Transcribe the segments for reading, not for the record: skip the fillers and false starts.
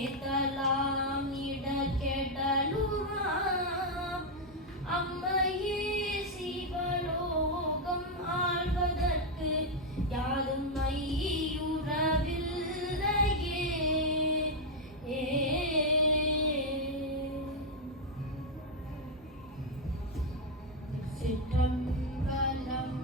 ஏத்தலாம் இடக்கெடலுமா அம்மையே சிவலோகம் ஆழ்வதற்கு யாதும் ஐயுறவில்லையே. சிற்றம்பலம்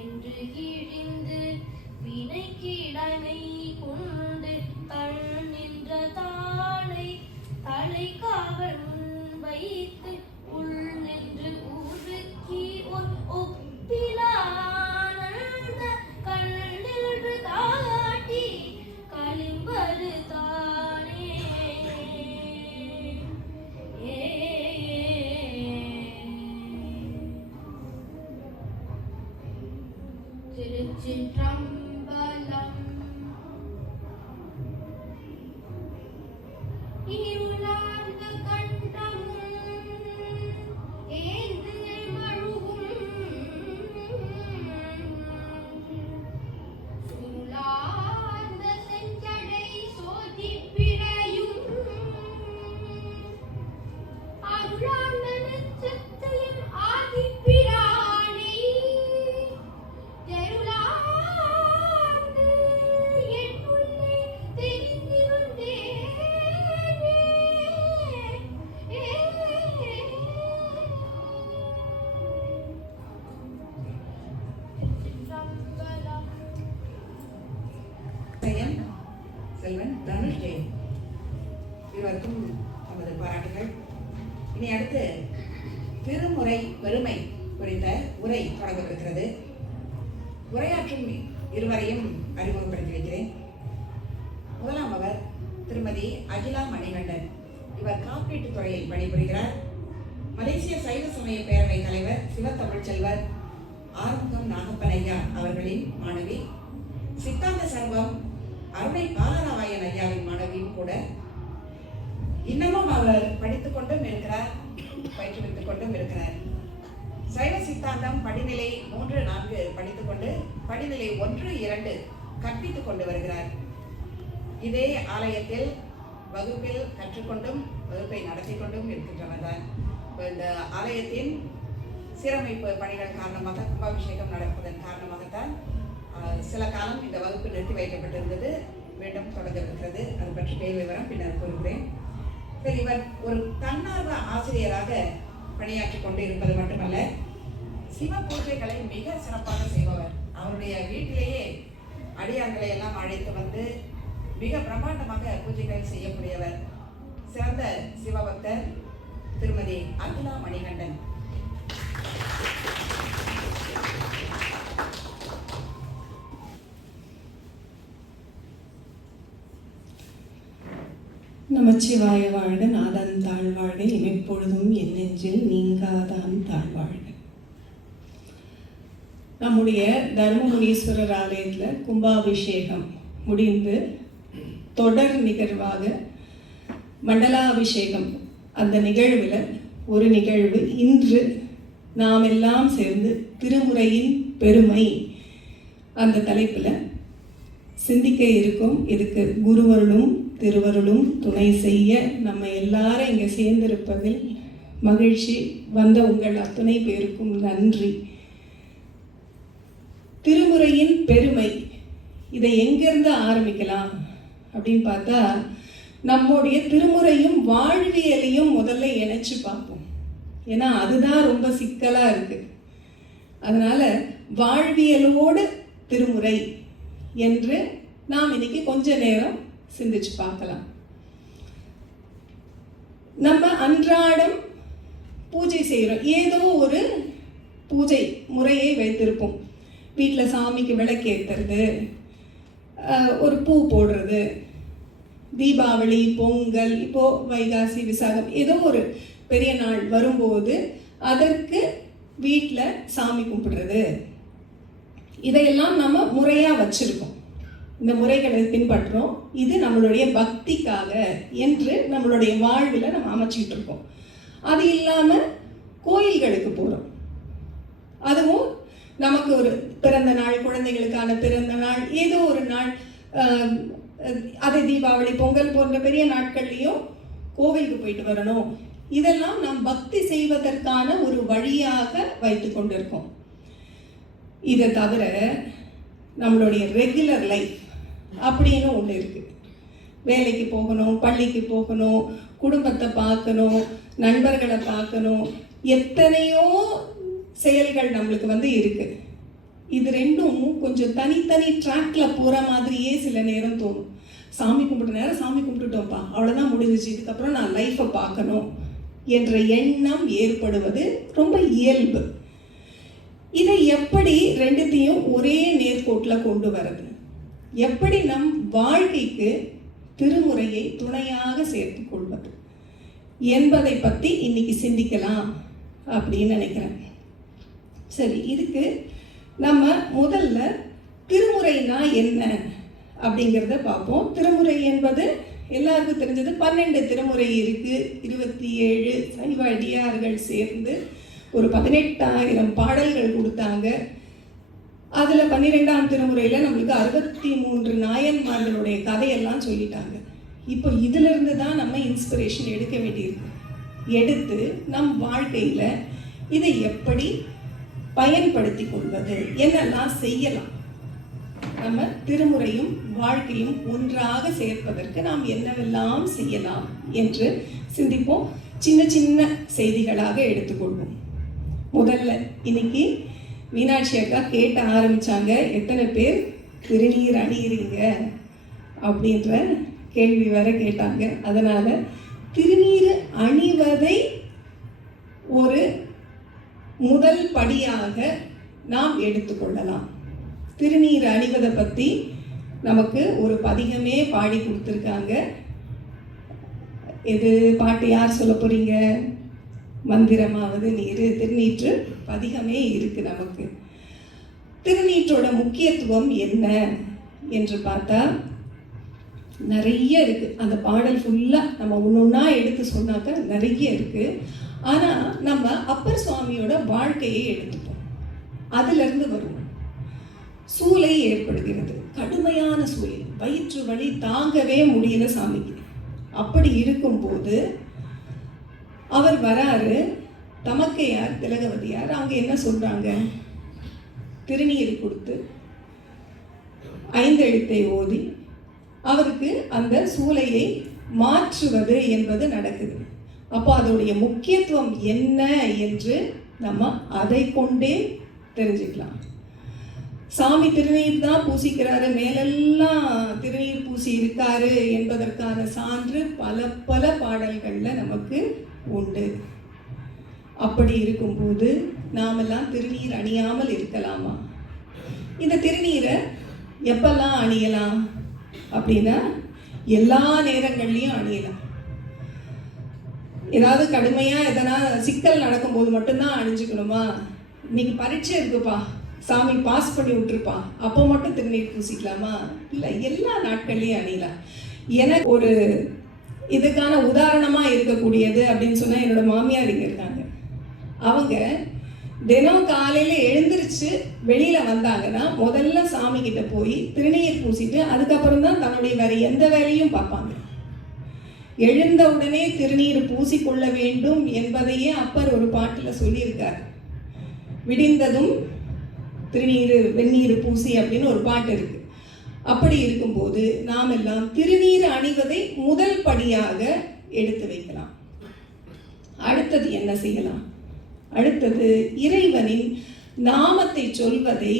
என்று இழிந்து வினைக்கிடனை கொண்டு தள் நின்ற தாளை தலை காவல் வைத்து உள் நின்று உருக்கி ஒப்பிலானந்த கண்ணின்று தாட்டி களிம்பரு தானே. திருச்சிற்றம்பலம். இருளார்ந்த கண்டமும் ஏந்து மழுவும் சுருளார்ந்த செஞ்சடை சோதி பிறையும் அருளார்ந்த நட்சத்தையும் ஆதிப்பிரானை செல்வன் தனுஷ் ஜெயின் இருவருக்கும் நமது பாராட்டுகள். இனி அடுத்து திருமுறை பெருமை குறித்த உரை தொடங்கவிருக்கிறது. உரையாற்றும் இருவரையும் அறிமுகப்படுத்தி வைக்கிறேன். முதலாம் அவர் திருமதி அகிலா மணிகண்டன். இவர் காப்பீட்டுத் துறையில் பணிபுரிகிறார். மலேசிய சைவ சமய பேரவை தலைவர் சிவத்தமிழ்ச்செல்வர் ஆறுமுகம் நாகப்பனையா அவர்களின் மாணவி. சித்தாந்த சர்வம் அருணை பாலராமாயன் ஐயாவின் மாணவியும் கூட. இன்னமும் அவர் படித்துக் கொண்டும் இருக்கிறார், பயிற்றுவித்துக் கொண்டும் இருக்கிறார். சைவ சித்தாந்தம் படிநிலை 3, 4 படித்துக் கொண்டு படிநிலை 1, 2 கற்பித்துக் கொண்டு வருகிறார். இதே ஆலயத்தில் வகுப்பில் கற்றுக்கொண்டும் வகுப்பை நடத்தி கொண்டும் இருக்கின்றனர் தான். இந்த ஆலயத்தின் சீரமைப்பு பணிகள் காரணமாக கும்பாபிஷேகம் நடப்பதன் காரணமாகத்தான் சில காலம் இந்த வகுப்பு நிறுத்தி வைக்கப்பட்டிருந்தது. மீண்டும் தொடங்கவிருக்கிறது. அது பற்றி மேல் விவரம் பின்னர் கூறுகிறேன். சரி, இவர் ஒரு தன்னார்வ ஆசிரியராக பணியாற்றி கொண்டு இருப்பது மட்டுமல்ல, சிவ பூஜைகளை மிக சிறப்பாக செய்பவர். அவருடைய வீட்டிலேயே அடியார்களை எல்லாம் அழைத்து வந்து மிக பிரம்மாண்டமாக பூஜைகள் செய்யக்கூடியவர். சிறந்த சிவபக்தர் திருமதி அகிலா மணிகண்டன். நமச்சிவாய வாழ்க, நாதன் தாழ்வாழ்க, இமைப்பொழுதும் என் நெஞ்சில் நீங்காதான் தாழ்வாழ்க. நம்முடைய தர்மமுனீஸ்வரர் ஆலயத்தில் கும்பாபிஷேகம் முடிந்து தொடர் நிகழ்வாக மண்டலாபிஷேகம், அந்த நிகழ்வில் ஒரு நிகழ்வு இன்று நாம் எல்லாம் சேர்ந்து திருமுறையின் பெருமை அந்த தலைப்பில் சிந்திக்க இருக்கும். இதுக்கு குருவருளும் திருவருளும் துணை செய்ய நம்ம எல்லாரும் இங்கே சேர்ந்திருப்பதில் மகிழ்ச்சி. வந்த உங்கள் அத்துணை பேருக்கும் நன்றி. திருமுறையின் பெருமை, இதை எங்கிருந்து ஆரம்பிக்கலாம் அப்படின்னு பார்த்தா, நம்முடைய திருமுறையும் வாழ்வியலையும் முதல்ல இணைச்சு பார்ப்போம். ஏன்னா அதுதான் ரொம்ப சிக்கலாக இருக்கு. அதனால வாழ்வியலோடு திருமுறை என்று நாம் இன்னைக்கு கொஞ்ச நேரம் சிந்திச்சு பார்க்கலாம். நம்ம அன்றாடம் பூஜை செய்கிறோம், ஏதோ ஒரு பூஜை முறையை வைத்திருப்போம். வீட்டில் சாமிக்கு விளக்கேற்றுறது, ஒரு பூ போடுறது, தீபாவளி, பொங்கல், இப்போ வைகாசி, விசாகம், ஏதோ ஒரு பெரிய நாள் வரும்போது அதற்கு வீட்டில் சாமி கும்பிடுறது, இதையெல்லாம் நம்ம முறையாக வச்சுருக்கோம். இந்த முறைகளை பின்பற்றுறோம். இது நம்மளுடைய பக்திக்காக என்று நம்மளுடைய வாழ்வில் நம்ம அமைச்சிக்கிட்டு இருக்கோம். அது இல்லாமல் கோயில்களுக்கு போகிறோம். அதுவும் நமக்கு ஒரு பிறந்த நாள், குழந்தைகளுக்கான பிறந்த நாள், ஏதோ ஒரு நாள், அதே தீபாவளி, பொங்கல் போன்ற பெரிய நாட்கள்லையும் கோவிலுக்கு போயிட்டு வரணும். இதெல்லாம் நாம் பக்தி செய்வதற்கான ஒரு வழியாக வைத்து கொண்டிருக்கோம். இதை தவிர நம்மளுடைய ரெகுலர் லைஃப் அப்படின்னு ஒன்று இருக்குது. வேலைக்கு போகணும், பள்ளிக்கு போகணும், குடும்பத்தை பார்க்கணும், நண்பர்களை பார்க்கணும், எத்தனையோ செயல்கள் நம்மளுக்கு இருக்குது. இது ரெண்டும் கொஞ்சம் தனித்தனி ட்ராக்ல போகிற மாதிரியே சில நேரம் தோணும். சாமி கும்பிட்ற நேரம் சாமி கும்பிட்டுட்டோம்ப்பா, அவ்வளோதான் முடிஞ்சிச்சு, இதுக்கப்புறம் நான் லைஃப்பை பார்க்கணும் என்ற எண்ணம் ஏற்படுவது ரொம்ப இயல்பு. இதை எப்படி ரெண்டுத்தையும் ஒரே நேர்கோட்டில் கொண்டு வரது, எப்படி நம் வாழ்க்கைக்கு திருமுறையை துணையாக சேர்த்து கொள்வது என்பதை பற்றி இன்னைக்கு சிந்திக்கலாம் அப்படின்னு நினைக்கிறேன். சரி, இதுக்கு நம்ம முதல்ல திருமுறைனா என்ன அப்படிங்கிறத பார்ப்போம். திருமுறை என்பது எல்லாருக்கும் தெரிஞ்சது. 12 திருமுறை இருக்கு. 27 சைவ அடியார்கள் சேர்ந்து ஒரு 18,000 பாடல்கள் கொடுத்தாங்க. அதில் 12ஆம் திருமுறையில் நம்மளுக்கு 63 நாயன்மார்களுடைய கதையெல்லாம் சொல்லிட்டாங்க. இப்போ இதிலிருந்து தான் நம்ம இன்ஸ்பிரேஷன் எடுக்க வேண்டியிருக்கு. எடுத்து நம் வாழ்க்கையில் இதை எப்படி பயன்படுத்தி கொள்வது, என்னெல்லாம் செய்யலாம், நம்ம திருமுறையும் வாழ்க்கையும் ஒன்றாக சேர்ப்பதற்கு நாம் என்னவெல்லாம் செய்யலாம் என்று சிந்திப்போம். சின்ன சின்ன செய்திகளாக எடுத்துக்கொள்வோம். முதல்ல இன்னைக்கு மீனாட்சி அக்கா கேட்ட ஆரம்பிச்சாங்க, எத்தனை பேர் திருநீர் அணியிறீங்க அப்படின்ற கேள்வி வேற கேட்டாங்க. அதனால திருநீர் அணிவதை ஒரு முதல் படியாக நாம் எடுத்துக்கொள்ளலாம். திருநீர் அணிவதை பற்றி நமக்கு ஒரு பதிகமே பாடி கொடுத்துருக்காங்க. இது பாட்டு யார் சொல்ல போறீங்க? மந்திரமாவது நீர், திருநீற்று பதிகமே இருக்கு நமக்கு. திருநீற்றோட முக்கியத்துவம் என்ன என்று பார்த்தா நிறைய இருக்கு. அந்த பாடல் ஃபுல்லா நம்ம ஒன்னொன்னா எடுத்து சொன்னாக்க நிறைய இருக்கு. ஆனா நம்ம அப்பர் சுவாமியோட வாழ்க்கையை எடுத்துப்போம். அதுல இருந்து வருவோம். சூளை ஏற்படுகிறது, கடுமையான சூளை, வயிற்று வலி தாங்கவே முடியல சாமிக்கு. அப்படி இருக்கும்போது அவர் வராரு. தமக்கையார், திலகவதியார், அவங்க என்ன சொல்றாங்க? திருநீர் கொடுத்து 5 எழுத்தை ஓதி அவருக்கு அந்த சூளையை மாற்றுவது என்பது நடக்குது. அப்போ அதோடைய முக்கியத்துவம் என்ன என்று நம்ம அதை கொண்டே தெரிஞ்சுக்கலாம். சாமி திருநீர் தான் பூசிக்கிறாரு, மேலெல்லாம் திருநீர் பூசி இருக்காரு என்பதற்கான சான்று பல பல பாடல்கள்ல நமக்கு உண்டு. அப்படி இருக்கும்போது நாமெல்லாம் திருநீர் அணியாமல் இருக்கலாமா? இந்த திருநீரை எப்பெல்லாம் அணியலாம் அப்படின்னா எல்லா நேரங்கள்லையும் அணியலாம். ஏதாவது கடுமையா எதனா சிக்கல் நடக்கும்போது மட்டும்தான் அணிஞ்சுக்கணுமா? இன்னைக்கு பரீட்சை இருக்குப்பா, சாமி பாஸ் பண்ணி விட்டுருப்பா, அப்போ மட்டும் திருநீர் பூசிக்கலாமா? இல்லை, எல்லா நாட்கள்லையும் அணியலாம். எனக்கு ஒரு இதுக்கான உதாரணமாக இருக்கக்கூடியது அப்படின்னு சொன்னால் என்னோட மாமியார் இங்கே இருக்காங்க. அவங்க தினம் காலையில எழுந்திருச்சு வெளியில வந்தாங்கன்னா முதல்ல சாமி கிட்ட போய் திருநீர் பூசிட்டு அதுக்கப்புறம் தான் தன்னுடைய வேற எந்த வேலையும் பார்ப்பாங்க. எழுந்த உடனே திருநீர் பூசிக்கொள்ள வேண்டும் என்பதையே அப்பர் ஒரு பாட்டுல சொல்லியிருக்கார். விடிந்ததும் திருநீர் வெந்நீர் பூசி அப்படின்னு ஒரு பாட்டு இருக்கு. அப்படி இருக்கும்போது நாம் எல்லாம் திருநீர் அணிவதை முதல் படியாக எடுத்து வைக்கலாம். அடுத்தது என்ன செய்யலாம்? அடுத்தது இறைவனின் நாமத்தை சொல்வதை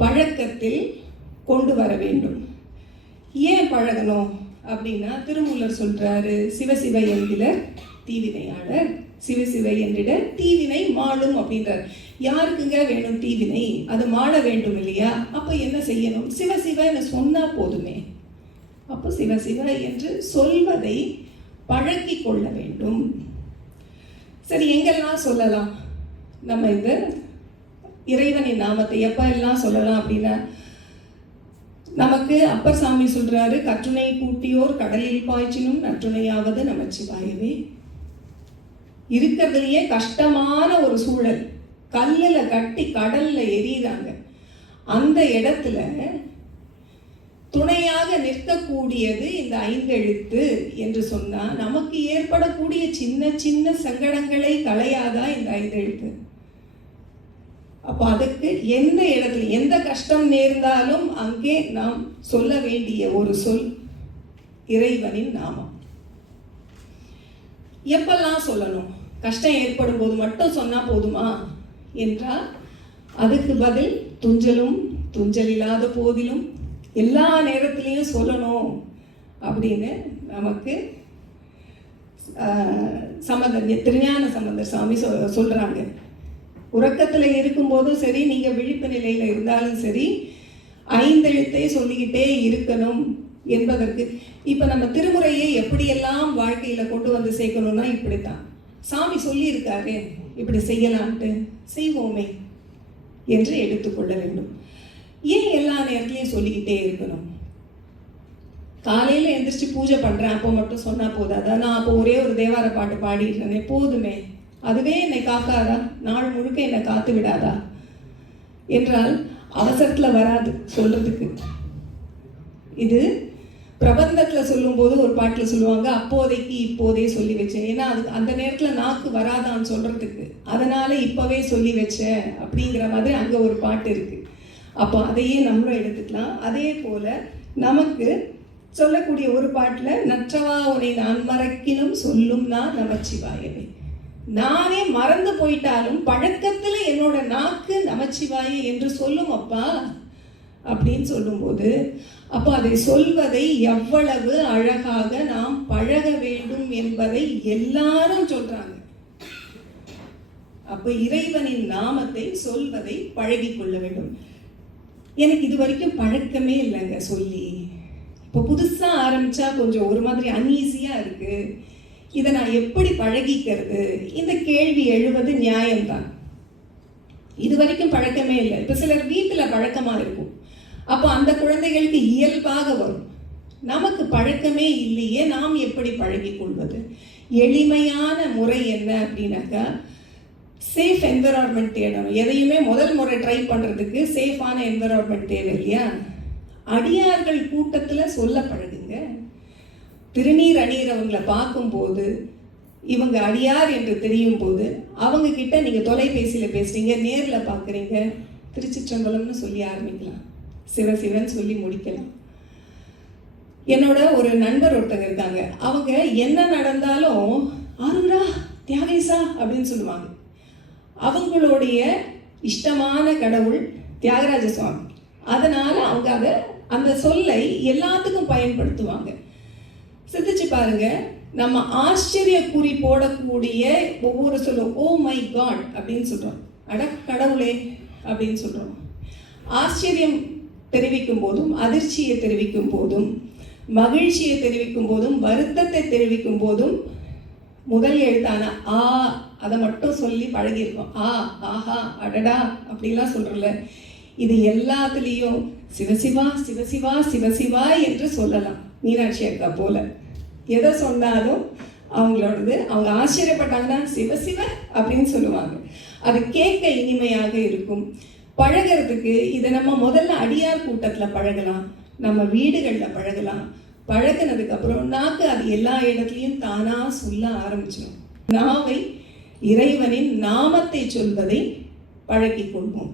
பழக்கத்தில் கொண்டு வர வேண்டும். ஏன் பழகணும் அப்படின்னா, திருமூலர் சொல்றாரு, சிவசிவ என்கிற தீவினையாளர், சிவசிவ என்றிட தீவினை மாளும் அப்படின்றார். யாருக்குங்க வேணும் தீவினை? அது மாள வேண்டும் இல்லையா? அப்ப என்ன செய்யணும்? சிவசிவன்னு சொன்னா போதுமே. அப்போ சிவசிவ என்று சொல்வதை பழக்கி கொள்ள வேண்டும். சரி, எங்கெல்லாம் சொல்லலாம் நம்ம இந்த இறைவனின் நாமத்தை? எப்ப எல்லாம் சொல்லலாம் அப்படின்னா, நமக்கு அப்பர் சாமி சொல்றாரு, கற்றுணை கூட்டியோர் கடலில் பாய்ச்சினும் நற்றுணையாவது நமச்சிவாயவே. இருக்கிறதுலயே கஷ்டமான ஒரு சூழல், கல்லுல கட்டி கடல்ல எரியுறாங்க. அந்த இடத்துல துணையாக நிற்கக்கூடியது இந்த 5 எழுத்து என்று சொன்னா, நமக்கு ஏற்படக்கூடிய சின்ன சின்ன சங்கடங்களை களையாதா இந்த 5 எழுத்து? அப்ப அதுக்கு எந்த இடத்துல எந்த கஷ்டம் நேர்ந்தாலும் அங்கே நாம் சொல்ல வேண்டிய ஒரு சொல் இறைவனின் நாமம். எப்பெல்லாம் சொல்லணும்? கஷ்டம் ஏற்படும் போது மட்டும் சொன்னா போதுமா என்றால், அதுக்கு பதில் துஞ்சலும் துஞ்சல் இல்லாத போதிலும் எல்லா நேரத்திலையும் சொல்லணும் அப்படின்னு நமக்கு திருஞான சம்பந்தர் சாமி சொல்றாங்க. உறக்கத்துல இருக்கும்போதும் சரி, நீங்க விழிப்பு நிலையில இருந்தாலும் சரி, 5 எழுத்தை சொல்லிக்கிட்டே இருக்கணும் என்பதற்கு. இப்ப நம்ம திருமுறையை எப்படியெல்லாம் வாழ்க்கையில கொண்டு வந்து சேர்க்கணும்னா, இப்படித்தான் சாமி சொல்லி இருக்காரு, இப்படி செய்யலான்ட்டு செய்வோமே என்று எடுத்துக்கொள்ள வேண்டும். ஏன் எல்லா நேரத்திலையும் சொல்லிக்கிட்டே இருக்கணும்? காலையில எந்திரிச்சு பூஜை பண்றேன் அப்போ மட்டும் சொன்னா போதாதா? நான் அப்போ ஒரே ஒரு தேவார பாட்டு பாடிடுறேனே போதுமே, அதுவே என்னை காக்காதா? நாள் முழுக்க என்னை காத்து விடாதா என்றால் அவசரத்துல வராது சொல்றதுக்கு. இது பிரபந்தத்துல சொல்லும் போது ஒரு பாட்டுல சொல்லுவாங்க, அப்போதைக்கு இப்போதே சொல்லி வச்சேன். ஏன்னா அது அந்த நேரத்துல நாக்கு வராதான்னு சொல்றதுக்கு, அதனால இப்பவே சொல்லி வச்சேன் அப்படிங்கிற மாதிரி அங்க ஒரு பாட்டு இருக்கு. அப்போ அதையே நம்மளும் எடுத்துக்கலாம். அதே போல நமக்கு சொல்லக்கூடிய ஒரு பாட்டுல, நற்றவா உனை நான் மறக்கினும் சொல்லும் நான் நமச்சிவாயவே. நானே மறந்து போயிட்டாலும் பழக்கத்துல என்னோட நாக்கு நமச்சிவாய என்று சொல்லும் அப்பா அப்படின்னு சொல்லும்போது, அப்போ அதை சொல்வதை எவ்வளவு அழகாக நாம் பழக வேண்டும் என்பதை எல்லாரும் சொல்றாங்க. அப்ப இறைவனின் நாமத்தை சொல்வதை பழகிக் கொள்ள வேண்டும். எனக்கு இது வரைக்கும் பழக்கமே இல்லைங்க சொல்லி. இப்போ புதுசா ஆரம்பிச்சா கொஞ்சம் ஒரு மாதிரி அன்ஈஸியா இருக்கு. இதை நான் எப்படி பழகிக்கிறது? இந்த கேள்வி எழுவது நியாயம்தான். இது வரைக்கும் பழக்கமே இல்லை. இப்போ சிலர் வீட்டில் பழக்கமா இருக்கும், அப்போ அந்த குழந்தைகளுக்கு இயல்பாக வரும். நமக்கு பழக்கமே இல்லையே, நாம் எப்படி பழகிக் கொள்வது? எளிமையான முறை என்ன அப்படின்னாக்கா, சேஃப் என்விரான்மெண்ட் தேடணும். எதையுமே முதல் முறை ட்ரை பண்ணுறதுக்கு சேஃபான என்விரான்மெண்ட் தேவை இல்லையா? அடியார்கள் கூட்டத்தில் சொல்ல பழகுங்க. திருநீர் அணிகிறவங்களை பார்க்கும்போது, இவங்க அடியார் என்று தெரியும் போது, அவங்க கிட்ட நீங்கள் தொலைபேசியில் பேசுறீங்க, நேரில் பார்க்குறீங்க, திருச்சிற்றம்பலம்னு சொல்லி ஆரம்பிக்கலாம், சிவசிவன் சொல்லி முடிக்கலாம். என்னோட ஒரு நண்பர் ஒருத்தங்க இருக்காங்க, அவங்க என்ன நடந்தாலும் ஆருடா தியாகேசா அப்படின்னு சொல்லுவாங்க. அவங்களுடைய இஷ்டமான கடவுள் தியாகராஜ சுவாமி. அதனால அவங்க அதை அந்த சொல்லை எல்லாத்துக்கும் பயன்படுத்துவாங்க. சிந்திச்சு பாருங்க, நம்ம ஆச்சரிய குறி போடக்கூடிய ஒவ்வொரு சொல்லும் ஓ மை காட் அப்படின்னு சொல்றோம், அட கடவுளே அப்படின்னு சொல்றோம். ஆச்சரியம் தெரிவிக்கும் போதும், அதிர்ச்சியை தெரிவிக்கும் போதும், மகிழ்ச்சியை தெரிவிக்கும் போதும், வருத்தத்தை தெரிவிக்கும் போதும் முதல் எழுத்தான ஆ அதை மட்டும் சொல்லி பழகியிருக்கோம். ஆ, ஆஹா, அடடா அப்படிலாம் சொல்றல. இது எல்லாத்துலேயும் சிவசிவா சிவசிவா சிவசிவா என்று சொல்லலாம். மீனாட்சி அக்கா போல எதை சொன்னாலும் அவங்களோடது, அவங்க ஆச்சரியப்பட்டாங்கன்னா சிவசிவ அப்படின்னு சொல்லுவாங்க. அது கேட்க இனிமையாக இருக்கும். பழகிறதுக்கு இதை நம்ம முதல்ல அடியார் கூட்டத்தில் பழகலாம், நம்ம வீடுகளில் பழகலாம். பழகினதுக்கு அப்புறம் நாக்கு அது எல்லா இடத்துலையும் தானா சொல்ல ஆரம்பிச்சிடும். நாவை இறைவனின் நாமத்தை சொல்வதை பழக்கிக் கொள்வோம்.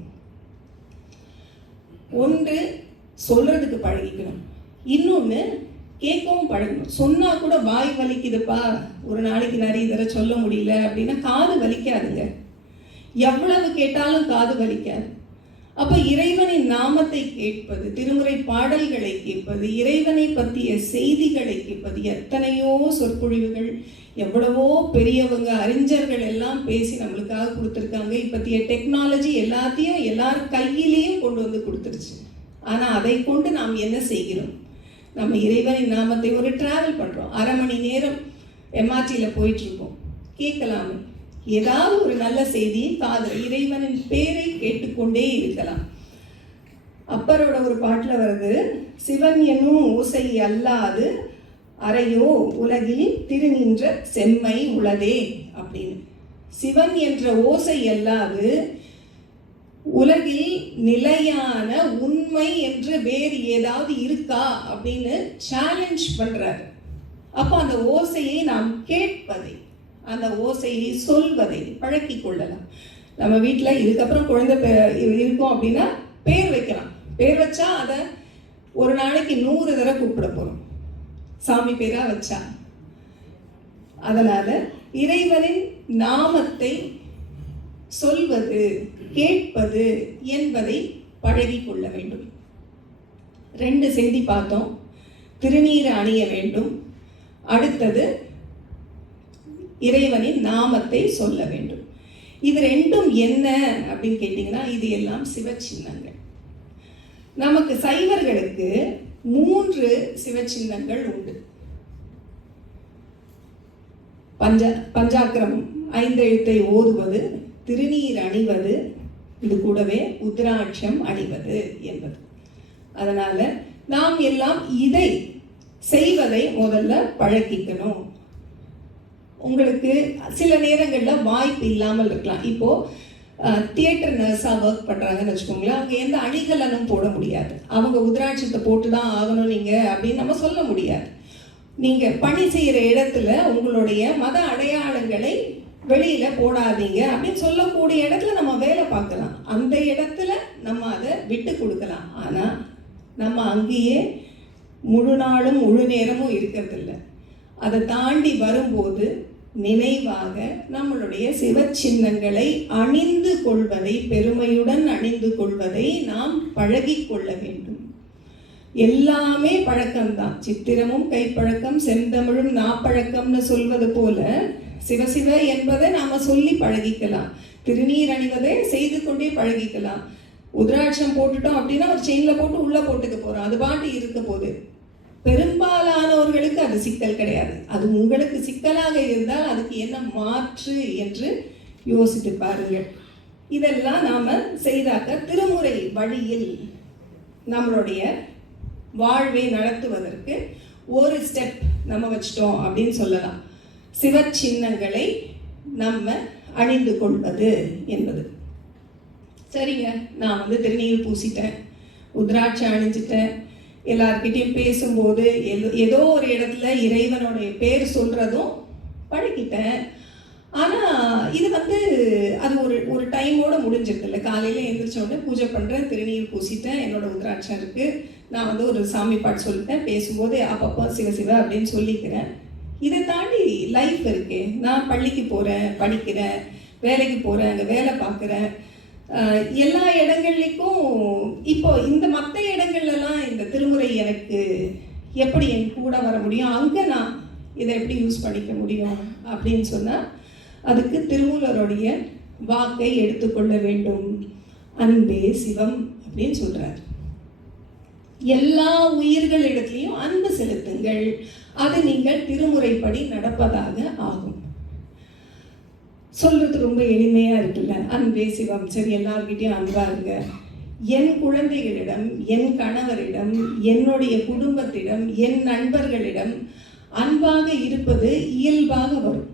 ஒன்று சொல்றதுக்கு பழகிக்கணும், இன்னொன்று கேட்கவும் பழகணும். சொன்னா கூட வாய் வலிக்குதுப்பா, ஒரு நாளைக்கு நிறைய தடவை சொல்ல முடியல அப்படின்னா காது வலிக்காதுங்க. எவ்வளவு கேட்டாலும் காது வலிக்காது. அப்போ இறைவனின் நாமத்தை கேட்பது, திருமுறை பாடல்களை கேட்பது, இறைவனை பற்றிய செய்திகளை கேட்பது, எத்தனையோ சொற்பொழிவுகள், எவ்வளவோ பெரியவங்க அறிஞர்கள் எல்லாம் பேசி நம்மளுக்காக கொடுத்துருக்காங்க. இப்பத்திய டெக்னாலஜி எல்லாத்தையும் எல்லார் கையிலையும் கொண்டு வந்து கொடுத்துருச்சு. ஆனால் அதை கொண்டு நாம் என்ன செய்கிறோம்? நம்ம இறைவனின் நாமத்தை ஒரு டிராவல் பண்ணுறோம், 1/2 மணி நேரம் எம்ஆர்டியில் போயிட்டுருக்கோம், கேட்கலாமே ஏதாவது ஒரு நல்ல செய்தி காதல், இறைவனின் பேரை கேட்டுக்கொண்டே இருக்கலாம். அப்பரோட ஒரு பாட்டில் வருது, சிவன் என்னும் ஓசை அல்லாது அறையோ உலகில் திருநின்ற செம்மை உளதே அப்படின்னு. சிவன் என்ற ஓசை அல்லாது உலகில் நிலையான உண்மை என்று வேறு ஏதாவது இருக்கா அப்படின்னு சேலஞ்ச் பண்றாரு. அப்போ அந்த ஓசையை நாம் கேட்பதை, அந்த ஓசையை சொல்வதை பழக்கி கொள்ளலாம். நம்ம வீட்டில் இதுக்கப்புறம் குழந்தை இருக்கும் அப்படின்னா பேர் வைக்கலாம். பேர் வச்சா அதை ஒரு நாளைக்கு 100 தடவை கூப்பிட போகிறோம், சாமி பேரா வச்சா. அதனால இறைவனின் நாமத்தை சொல்வது, கேட்பது என்பதை பழகி கொள்ள வேண்டும். 2 செய்தி பார்த்தோம். திருநீர் அணிய வேண்டும், அடுத்தது இறைவனின் நாமத்தை சொல்ல வேண்டும். இது 2ம் என்ன அப்படின்னு கேட்டீங்கன்னா, இது எல்லாம் சிவச்சின்னங்கள். நமக்கு சைவர்களுக்கு 3 சிவச்சின்னங்கள் உண்டு. பஞ்சாக்கிரமம் 5 எழுத்தை ஓதுவது, திருநீர் அணிவது, இது கூடவே உத்ராட்சம் அணிவது என்பது. அதனால நாம் எல்லாம் இதை செய்வதை முதல்ல பழக்கிக்கணும். உங்களுக்கு சில நேரங்களில் வாய்ப்பு இல்லாமல் இருக்கலாம். இப்போது தியேட்டர் நர்ஸாக ஒர்க் பண்ணுறாங்கன்னு வச்சுக்கோங்களேன், அவங்க எந்த அணிகலனும் போட முடியாது. அவங்க உத்ராட்சத்தை போட்டு தான் ஆகணும் நீங்கள் அப்படின்னு நம்ம சொல்ல முடியாது. நீங்கள் பணி செய்கிற இடத்துல உங்களுடைய மத அடையாளங்களை வெளியில் போடாதீங்க அப்படின்னு சொல்லக்கூடிய இடத்துல நம்ம வேலை பார்க்கலாம். அந்த இடத்துல நம்ம அதை விட்டு கொடுக்கலாம். ஆனால் நம்ம அங்கேயே முழு நாளும் முழு நேரமும் இருக்கிறதில்ல. அதை தாண்டி வரும்போது நினைவாக நம்மளுடைய சிவச்சின்னங்களை அணிந்து கொள்வதை, பெருமையுடன் அணிந்து கொள்வதை நாம் பழகி கொள்ள வேண்டும். எல்லாமே பழக்கம்தான். சித்திரமும் கைப்பழக்கம், செந்தமிழும் நாப்பழக்கம்னு சொல்வது போல சிவசிவ என்பதை நாம சொல்லி பழகிக்கலாம். திருநீர் அணிவதை செய்து கொண்டே பழகிக்கலாம். உத்ராட்சம் போட்டுட்டோம் அப்படின்னா ஒரு செயின்ல போட்டு உள்ள போட்டுக்க போறோம், அது பாட்டு இருக்க போது. பெரும்பாலானவர்களுக்கு அது சிக்கல் கிடையாது. அது உங்களுக்கு சிக்கலாக இருந்தால் அதுக்கு என்ன மாற்று என்று யோசித்து பாருங்கள். இதெல்லாம் நாம செய்தாக்க திருமுறை வழியில் நம்மளுடைய வாழ்வை நடத்துவதற்கு ஒரு ஸ்டெப் நம்ம வச்சிட்டோம் அப்படின்னு சொல்லலாம். சிவச்சின்னங்களை நம்ம அணிந்து கொள்வது என்பது. சரிங்க, நான் திருநீர் பூசிட்டேன், உத்ராட்சம் அணிஞ்சிட்டேன், எல்லார்கிட்டையும் பேசும்போது ஏதோ ஒரு இடத்துல இறைவனுடைய பேர் சொல்றதும் பழகிட்டேன். ஆனால் இது அது ஒரு டைமோடு முடிஞ்சிருக்கு இல்லை. காலையில் எழுந்திரிச்சோடனே பூஜை பண்ணுறேன், திருநீர் பூசிட்டேன், என்னோட உத்ராட்சம் இருக்குது, நான் ஒரு சாமி பாட்டு சொல்லிட்டேன், பேசும்போது அப்பப்போ சிவசிவ அப்படின்னு சொல்லிக்கிறேன். இதை தாண்டி லைஃப் இருக்கு. நான் பள்ளிக்கு போகிறேன், படிக்கிறேன், வேலைக்கு போகிறேன், அங்கே வேலை பார்க்குறேன். எல்லா இடங்கள்லைக்கும் இப்போ இந்த மற்ற இடங்கள்லாம் இந்த திருமுறை எனக்கு எப்படி என் கூட வர முடியும், அங்கே நான் இதை எப்படி யூஸ் பண்ணிக்க முடியும் அப்படின்னு சொன்னால் அதுக்கு திருமூலருடைய வாக்கை எடுத்துக்கொள்ள வேண்டும். அன்பே சிவம் அப்படின்னு சொல்றார். எல்லா உயிர்களிடத்திலையும் அன்பு செலுத்துங்கள், அது நீங்கள் திருமுறைப்படி நடப்பதாக ஆகும். சொல்றது ரொம்ப எளிமையா இருக்குல்ல, அன்பே சிவம். சரி, எல்லார்கிட்டையும் அன்பா இருங்க. என் குழந்தைகளிடம், என் கணவரிடம், என்னுடைய குடும்பத்திடம், என் நண்பர்களிடம் அன்பாக இருப்பது இயல்பாக வரும்.